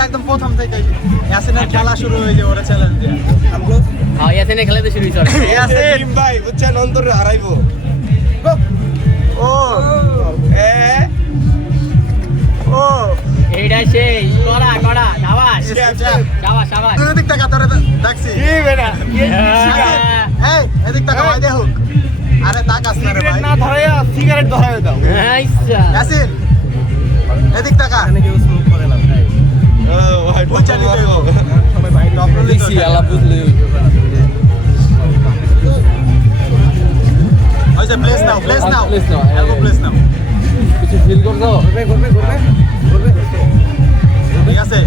একদম প্রথম থেকে ইয়াসিনের খেলা শুরু হয়ে যায় ওরা চ্যালেঞ্জ দিয়ে ইয়াসিনের খেলা তো শুরু হইছে ইয়াসিন ভাই বুঝছেন অন্তরে হারাইবো ও এ ও এইটা সেই কড়া কড়া শাবাশ শাবাশ শাবাশ তুই এদিক টাকা তোরে দেখছি কি বেটা এই এদিক টাকা ভাই দেখো আরে তাকাস না রে ভাই না ধরায়া সিগারেট ধরায়া দাও আচ্ছা ইয়াসিন এদিক টাকা এখানে কেউ স্মোক করে না ভাই ও ভাই বুঝছেন সবাই ভাই টপ লিসি আলা বুঝলে ওই যে প্লেস নাও এগো প্লেস নাও কিছু ফিল করছো করবে ঠিক আছে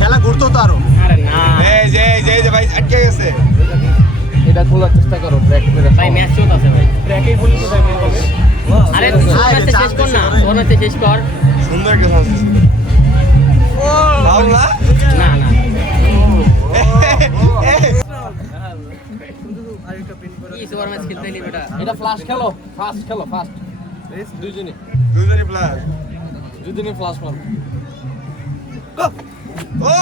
খেলা ঘুরতো তো আরো আরে না এই যে ভাই আটকে গেছে এটা খোলার চেষ্টা করো ব্রেক করে ভাই ম্যাচ চলতেছে ভাই ব্রেকেই বলি তো ভাই বলবে আরে ম্যাচটা শেষ কর না ওর ম্যাচটা শেষ কর সুন্দর একটা সাউন্ড ও বাউলা না না কি সুপার ম্যাচ খেলতে নি বেটা এটা ফ্লাশ খেলো ফাস্ট খেলো ফাস্ট দুইজনই প্লাস দুইজনই ফ্লাশ মারো ও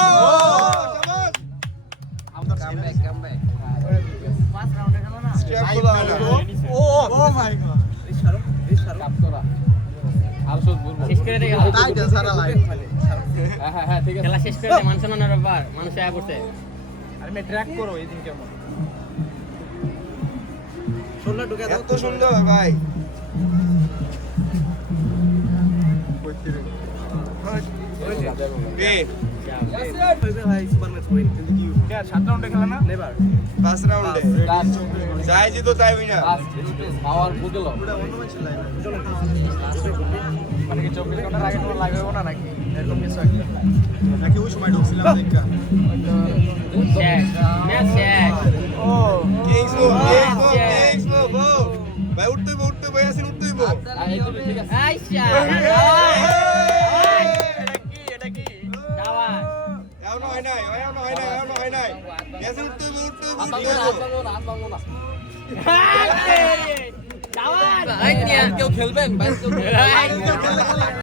শাবাশ আমাদের কামব্যাক ফার্স্ট রাউন্ডে খেলো না ও মাই গড কাপ করা আর শুধু বলবো শেষ করে দে তাই দে সারা লাইন হ্যাঁ ঠিক আছে খেলা শেষ করে দে মানুষ না ব্যাপার মানুষ আয়া পড়ছে আরে মে ট্র্যাক করো এদিন কেমন এত সুন্দর ভাই সাত রাউন্ডে খেলা না পাঁচ রাউন্ডে যাই জিতো তাই উইনা পাওয়ার বুঝলো মানে কি 24 ঘন্টার আগে তোমার লাগাবো না নাকি এরকম কিছু একটা নাকি ওই সময় ঢুকছিলাম দেখা শেষ ম্যাচ শেষ ও কিংস মুভ ভাই উঠতেইবো ইয়াসিন উঠতেইবো ঠিক আছে আচ্ছা এটা কি শাবাশ এখনো হয় নাই ইয়াসিন উঠতেইবো হাত ভাঙবো না শাবাশ কেউ খেলবেন